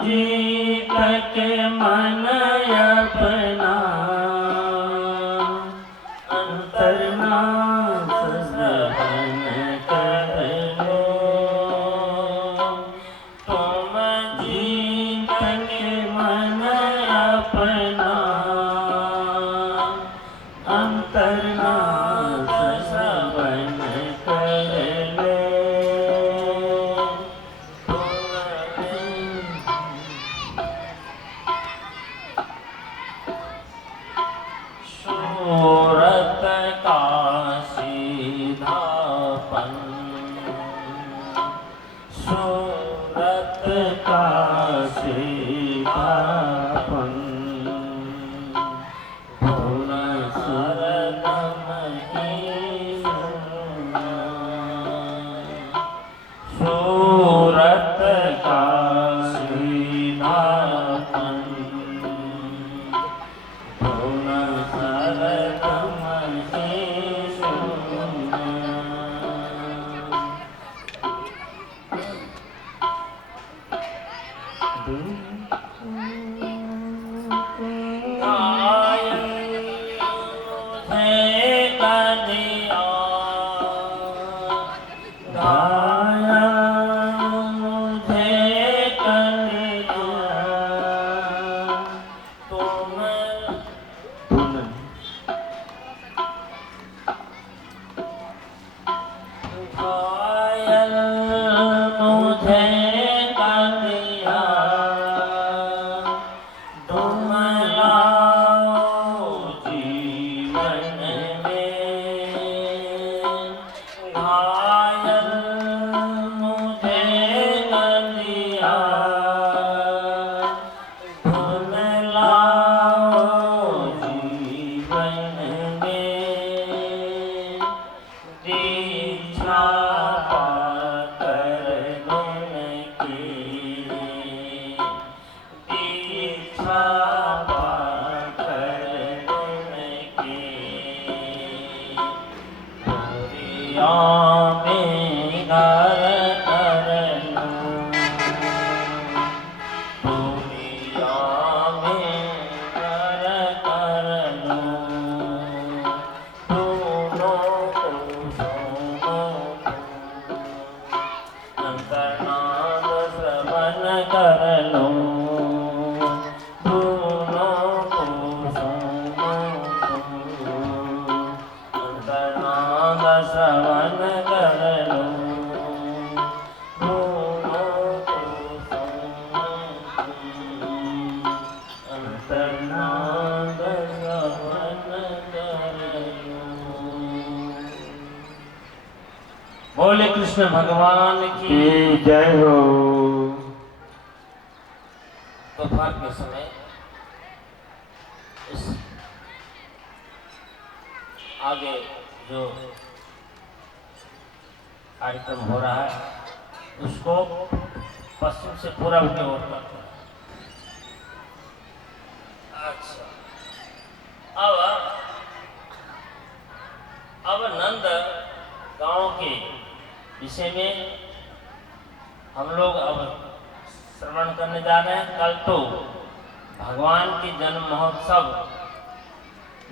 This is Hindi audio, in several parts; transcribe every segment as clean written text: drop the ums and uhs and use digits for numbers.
जीत के मन अपना अंतर्नाद श्रवण कर लो। तुम जीत के मन अपना अंतर्नाद श्रवण कर लो। सूरत का सीधापन, सूरत का सीधापन, भुवन सरदम ही सुना। सूरत का सीधापन, भुवन सरदम ही सुना। बोले कृष्ण भगवान की जय हो। दोपहर के समय इस आगे जो कार्यक्रम हो रहा है उसको पश्चिम से पूरब की ओर करते हैं। अच्छा, अब नंद गांव के विषय में हम लोग अब श्रवण करने जा रहे हैं। कल तो भगवान की जन्म महोत्सव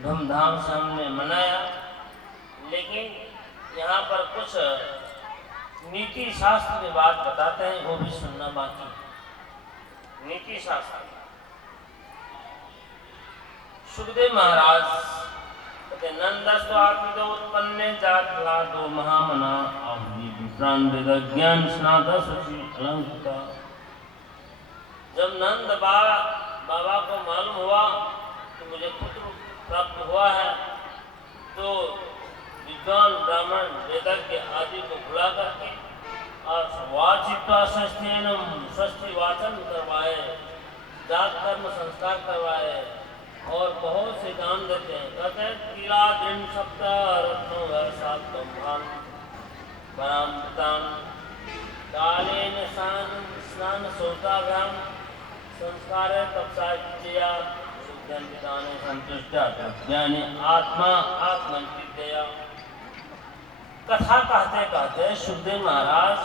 धूमधाम से हमने मनाया, लेकिन यहाँ पर कुछ नीति शास्त्र की बात बताते हैं, वो भी सुनना बाकी। नीति शास्त्र सुखदेव महाराज नंदस्वात्मोत्पन्ने जातलादो महामना ज्ञान स्नाता सुचि अलंकृता। जब नंद बाबा को मालूम हुआ कि मुझे पुत्र प्राप्त हुआ है, तो विद्वान ब्राह्मण वेदज्ञ आदि को बुला करके और वाचित्वा षष्ठी वाचन करवाए, जात कर्म संस्कार करवाए और बहुत से दान देते हैं। कहते हैं कीला दिन सप्ताह रत्नों सात ब्रह्मांड कालेन स्नान सोताभ्याम संस्कार तपसा किया शुद्धन विधाने संतुष्टा ज्ञानी आत्मा आत्मनित्या। कथा कहते कहते सुखदेव महाराज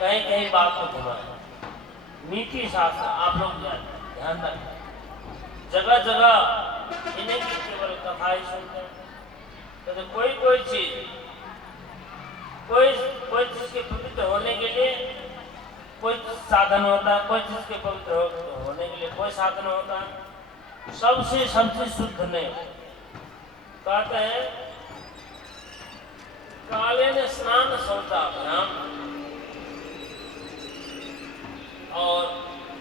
कहीं कहीं बात को घुमाए। नीति शास्त्र आप लोग ध्यान रखें। जगह जगह इन्हीं की केवल कथा ही सुनते हैं। तो कोई चीज कोई चीज के पवित्र होने के लिए कोई साधन होता है, कोई चीज के पवित्र होने के लिए कोई साधन होता है। सबसे शुद्ध नहीं। कहते हैं काले ने स्नान शौचाभ्याम, और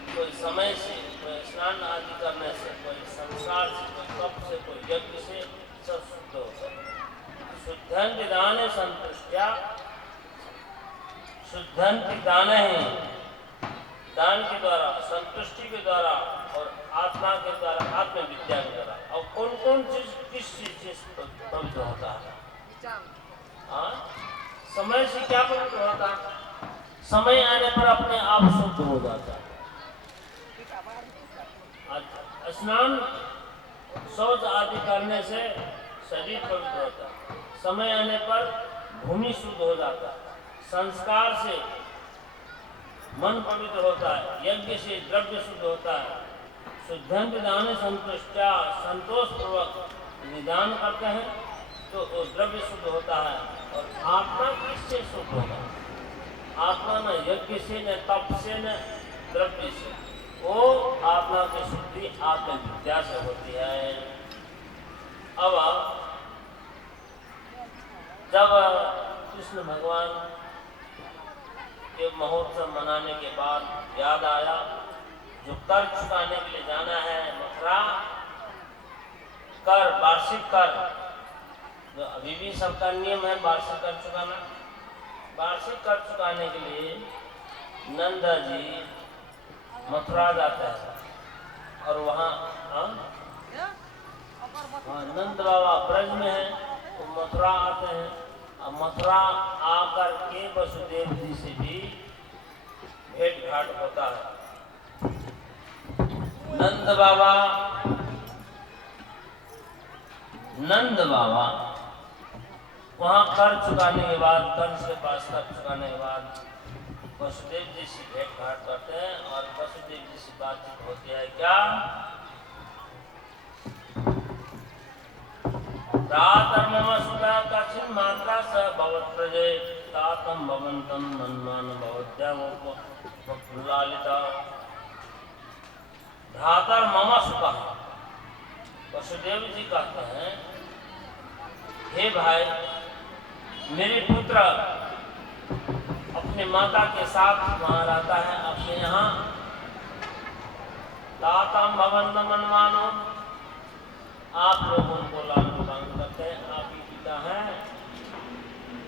कोई समय से, कोई स्नान आदि करने से, कोई संस्कार से, कोई तप से, कोई यज्ञ से सब शुद्ध होता है। शुद्धं विधाने संतुष्टिया, शुद्धं दान है, दान के द्वारा, संतुष्टि के द्वारा और आत्मा के द्वारा, आत्म विद्या के द्वारा। और कौन कौन चीज किस चीज से पवित्र होता है? समय से क्या पवित्र होता है? समय आने पर अपने आप शुद्ध हो जाता है। स्नान शौच आदि करने से शरीर पवित्र होता है। समय आने पर भूमि शुद्ध हो जाता है। संस्कार से मन पवित्र होता है। यज्ञ से द्रव्य शुद्ध होता है। शुद्धं विधाने संतुष्टा, संतोष पूर्वक निदान करते हैं तो द्रव्य शुद्ध होता है। और आत्मा किससे शुद्ध होगा? आत्मा न यज्ञ से, न तप से, न द्रव्य से। वो आत्मा की शुद्धि आत्म विद्या से होती है। अब जब कृष्ण भगवान के महोत्सव मनाने के बाद याद आया जो कर चुकाने के लिए जाना है मथुरा, कर, वार्षिक कर, जो अभी भी सबका नियम है वार्षिक कर चुकाना। वार्षिक कर चुकाने के लिए नंदा जी मथुरा जाते हैं और वहाँ नंद बाबा ब्रज में है तो मथुरा आते हैं। और मथुरा आकर के वसुदेव जी से भी भेंट घाट होता है। नंद बाबा वहाँ कर चुकाने के बाद, कंस के पास कर चुकाने के बाद वसुदेव जी से भेंट घाट करते हैं और वसुदेव जी से बातचीत होती है। क्या मम सुधा कछिन मात्रा स भवत् प्रजे तातम भवंतम मन्मान भवद्यामुपलालिता भ्रातर मम सुधा। वसुदेव जी कहते हैं हे भाई, मेरे पुत्र अपने माता के साथ वहां रहता है अपने यहाँ। तातम भवंतम मनमानो, आप लोग उनको लालन पालन करते हैं, आप ही पिता हैं।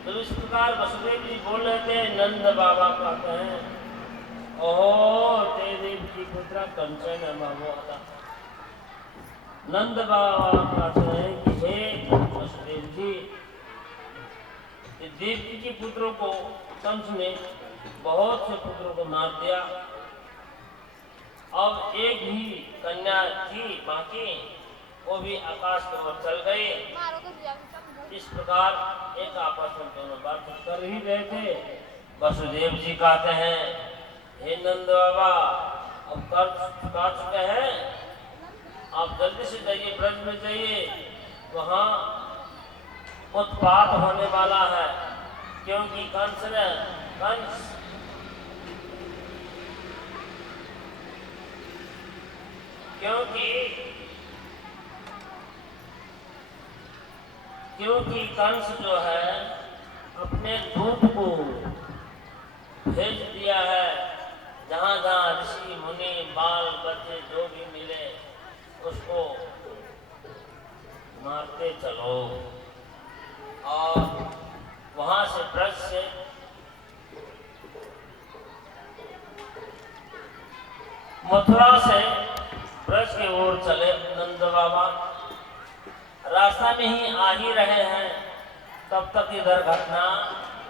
तो इस प्रकार वसुदेव जी बोल रहे थे। नंद बाबा कहते हैं ओहो ते देव की पुत्र कंचन महमोहता। नंद बाबा कहते हैं कि हे वसुदेव जी, देवकी के पुत्रों को कंस ने बहुत से पुत्रों को मार दिया। अब एक ही कन्या थी बाकी, वो भी आकाश की ओर चल गई। इस प्रकार एक आपस में दोनों बातचीत कर ही रहे थे। वसुदेव जी कहते हैं हे नंद बाबा, अब कर चुके हैं, आप जल्दी से जाइए, ब्रज में जाइए, वहाँ उत्पात होने वाला है। क्योंकि कंस जो है अपने दूत को भेज दिया है। जहाँ जहाँ ऋषि मुनि बाल बच्चे जो भी मिले उसको मारते चलो। और वहाँ से ब्रज से मथुरा से ब्रज की ओर चले नंद बाबा। रास्ता में ही आ ही रहे हैं तब तक इधर घटना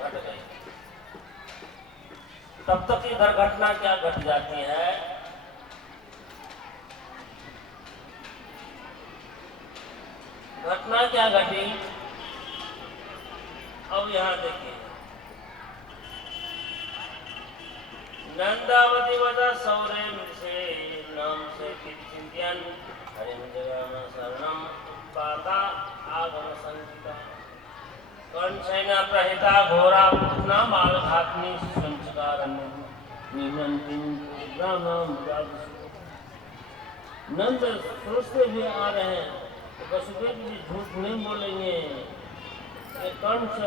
घट गई। तब तक इधर घटना क्या घट जाती है? घटना क्या घटी? अब यहां देखिए, नंद नंदावती वदा सौरे मृषे नाम से चिंत्यन हरिम जगम शरणम पाता आगम संचिता कर्णसेना प्रहिता घोरा पुतना मालघातनी संचकारण्य निमंत्रिन ब्राह्मण नंद सोचते हुए आ रहे हैं तो वसुदेव जी झूठ नहीं बोलेंगे। ये कंस